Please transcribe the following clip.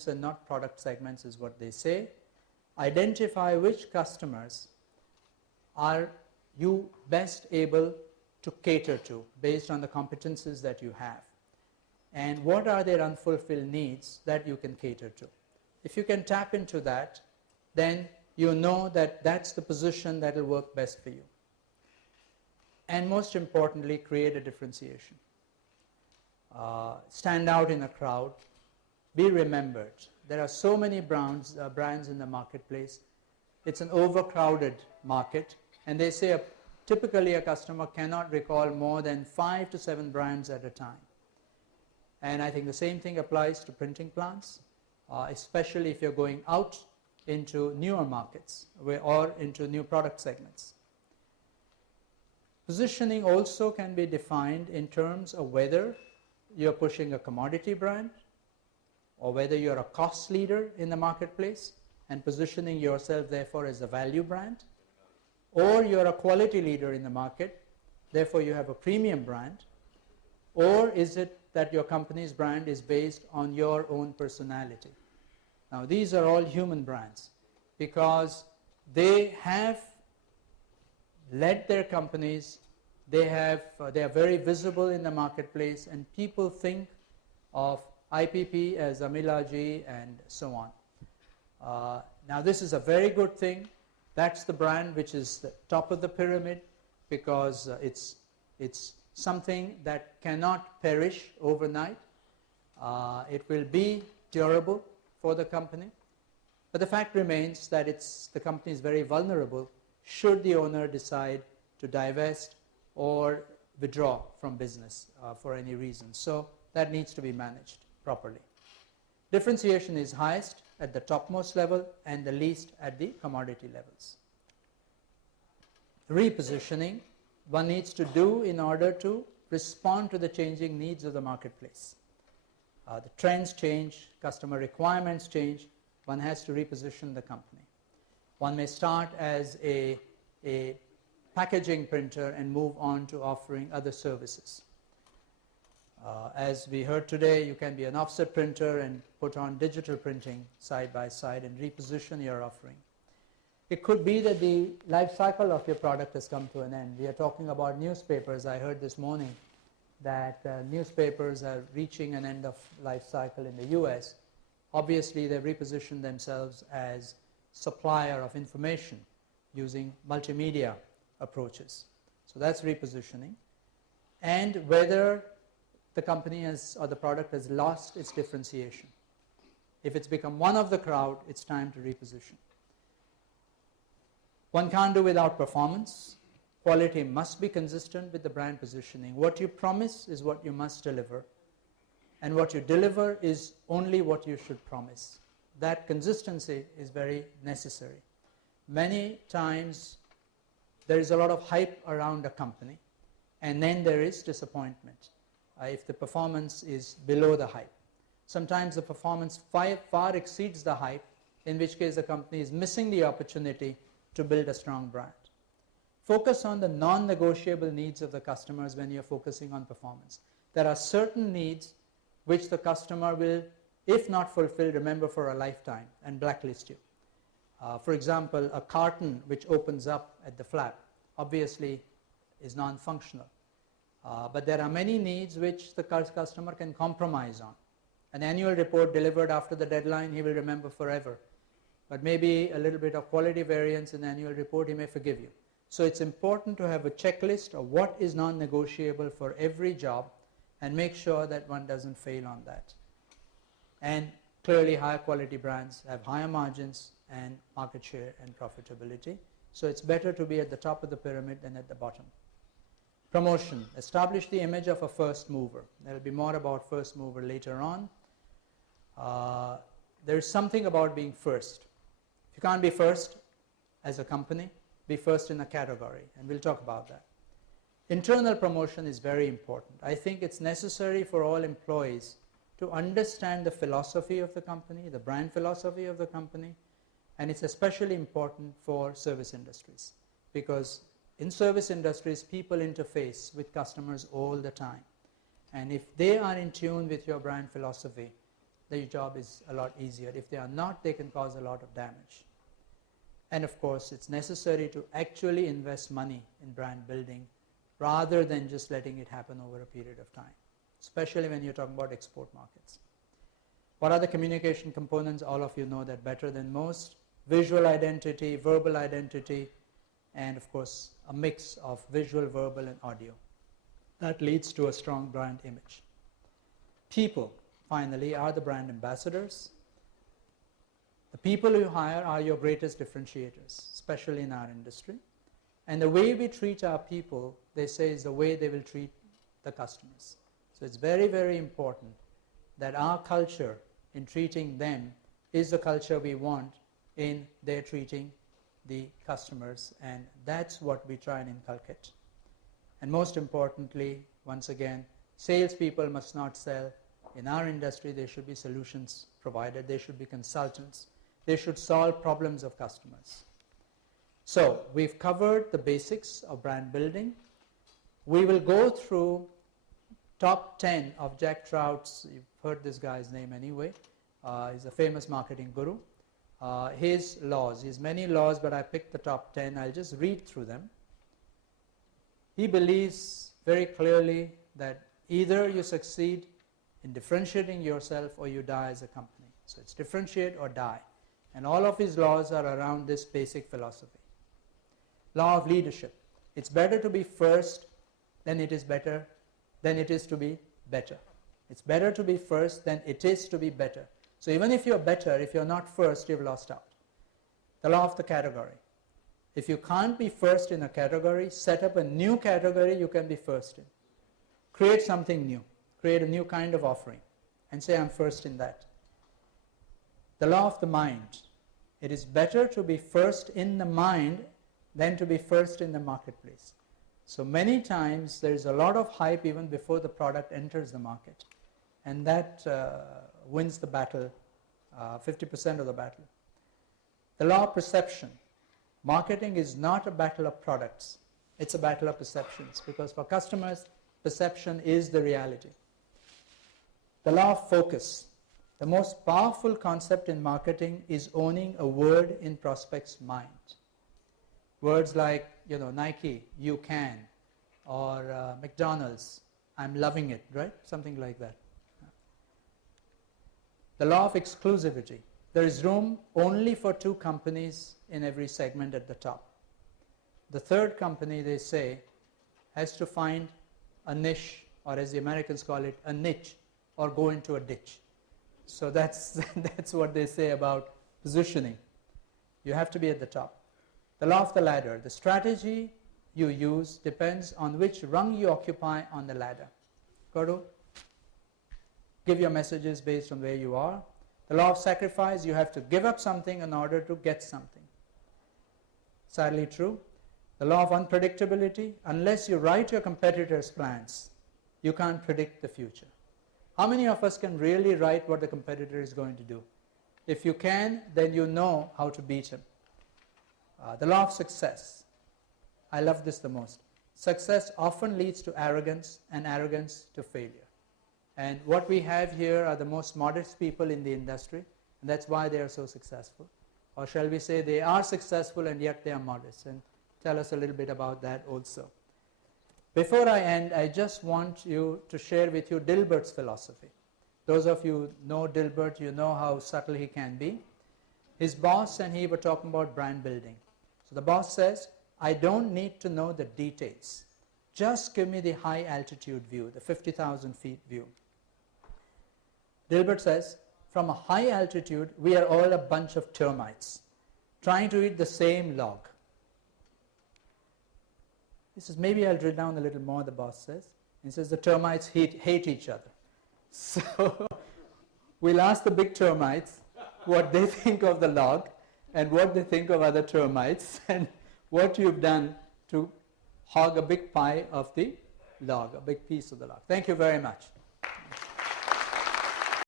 segments and not product segments is what they say. Identify which customers are you best able to cater to based on the competencies that you have, and what are their unfulfilled needs that you can cater to. If you can tap into that, then you know that that's the position that will work best for you. And most importantly, create a differentiation. Stand out in a crowd. Be remembered. There are so many brands in the marketplace. It's an overcrowded market, and they say typically a customer cannot recall more than 5 to 7 brands at a time. And I think the same thing applies to printing plants, especially if you're going out into newer markets or into new product segments. Positioning also can be defined in terms of whether you're pushing a commodity brand or whether you're a cost leader in the marketplace and positioning yourself therefore as a value brand, or you're a quality leader in the market, therefore you have a premium brand, or is it that your company's brand is based on your own personality. Now these are all human brands because they have led their companies, they are very visible in the marketplace, and people think of IPP as Amilaji and so on. Now this is a very good thing. That's the brand which is the top of the pyramid because it's something that cannot perish overnight. It will be durable for the company. But the fact remains that the company is very vulnerable should the owner decide to divest or withdraw from business for any reason. So that needs to be managed properly. Differentiation is highest at the topmost level and the least at the commodity levels. Repositioning one needs to do in order to respond to the changing needs of the marketplace. The trends change, customer requirements change, one has to reposition the company. One may start as a packaging printer and move on to offering other services. As we heard today, you can be an offset printer and put on digital printing side by side and reposition your offering. It could be that the life cycle of your product has come to an end. We are talking about newspapers. I heard this morning that newspapers are reaching an end of life cycle in the US. Obviously, they've repositioned themselves as supplier of information using multimedia approaches. So that's repositioning. And whether the company has or the product has lost its differentiation. If it's become one of the crowd, it's time to reposition. One can't do without performance. Quality must be consistent with the brand positioning. What you promise is what you must deliver, and what you deliver is only what you should promise. That consistency is very necessary. Many times there is a lot of hype around a company, and then there is disappointment if the performance is below the hype. Sometimes the performance far exceeds the hype, in which case the company is missing the opportunity to build a strong brand. Focus on the non-negotiable needs of the customers when you're focusing on performance. There are certain needs which the customer will, if not fulfilled, remember for a lifetime and blacklist you. For example, a carton which opens up at the flap obviously is non-functional. But there are many needs which the customer can compromise on. An annual report delivered after the deadline he will remember forever. But maybe a little bit of quality variance in the annual report he may forgive you. So it's important to have a checklist of what is non-negotiable for every job and make sure that one doesn't fail on that. And clearly higher quality brands have higher margins and market share and profitability. So it's better to be at the top of the pyramid than at the bottom. Promotion. Establish the image of a first mover. There will be more about first mover later on. There is something about being first. If you can't be first as a company, be first in a category, and we'll talk about that. Internal promotion is very important. I think it's necessary for all employees to understand the philosophy of the company, the brand philosophy of the company, and it's especially important for service industries because in service industries, people interface with customers all the time. And if they are in tune with your brand philosophy, their job is a lot easier. If they are not, they can cause a lot of damage. And of course, it's necessary to actually invest money in brand building rather than just letting it happen over a period of time, especially when you're talking about export markets. What are the communication components? All of you know that better than most. Visual identity, verbal identity, and of course, a mix of visual, verbal, and audio. That leads to a strong brand image. People, finally, are the brand ambassadors. The people you hire are your greatest differentiators, especially in our industry. And the way we treat our people, they say, is the way they will treat the customers. So it's very, very important that our culture in treating them is the culture we want in their treating the customers, and that's what we try and inculcate. And most importantly, once again, salespeople must not sell. In our industry, there should be solutions provided. They should be consultants. They should solve problems of customers. So we've covered the basics of brand building. We will go through top 10 of Jack Trout's. You've heard this guy's name anyway. He's a famous marketing guru. His laws, he has many laws, but I picked the top 10. I'll just read through them. He believes very clearly that either you succeed in differentiating yourself or you die as a company. So it's differentiate or die. And all of his laws are around this basic philosophy. Law of leadership. It's better to be first than it is to be better. It's better to be first than it is to be better. So even if you're better, if you're not first, you've lost out. The law of the category. If you can't be first in a category, set up a new category you can be first in. Create something new. Create a new kind of offering and say, I'm first in that. The law of the mind. It is better to be first in the mind than to be first in the marketplace. So many times there is a lot of hype even before the product enters the market, and that wins the battle, 50% of the battle. The law of perception. Marketing is not a battle of products. It's a battle of perceptions, because for customers, perception is the reality. The law of focus. The most powerful concept in marketing is owning a word in prospect's mind. Words like, Nike, you can, or McDonald's, I'm loving it, right? Something like that. The law of exclusivity. There is room only for 2 companies in every segment at the top. The third company, they say, has to find a niche, or as the Americans call it, a niche, or go into a ditch. So that's what they say about positioning. You have to be at the top. The law of the ladder. The strategy you use depends on which rung you occupy on the ladder. Got to give your messages based on where you are. The law of sacrifice. You have to give up something in order to get something. Sadly true. The law of unpredictability. Unless you write your competitors' plans, you can't predict the future. How many of us can really write what the competitor is going to do? If you can, then you know how to beat him. The law of success. I love this the most. Success often leads to arrogance, and arrogance to failure. And what we have here are the most modest people in the industry, and that's why they are so successful. Or shall we say they are successful and yet they are modest. And tell us a little bit about that also. Before I end, I just want you to share with you Dilbert's philosophy. Those of you who know Dilbert, you know how subtle he can be. His boss and he were talking about brand building. So the boss says, I don't need to know the details. Just give me the high altitude view, the 50,000 feet view. Dilbert says, from a high altitude, we are all a bunch of termites trying to eat the same log. He says, maybe I'll drill down a little more, the boss says. He says, the termites hate each other. So we'll ask the big termites what they think of the log and what they think of other termites and what you've done to hog a big pie of the log, a big piece of the log. Thank you very much.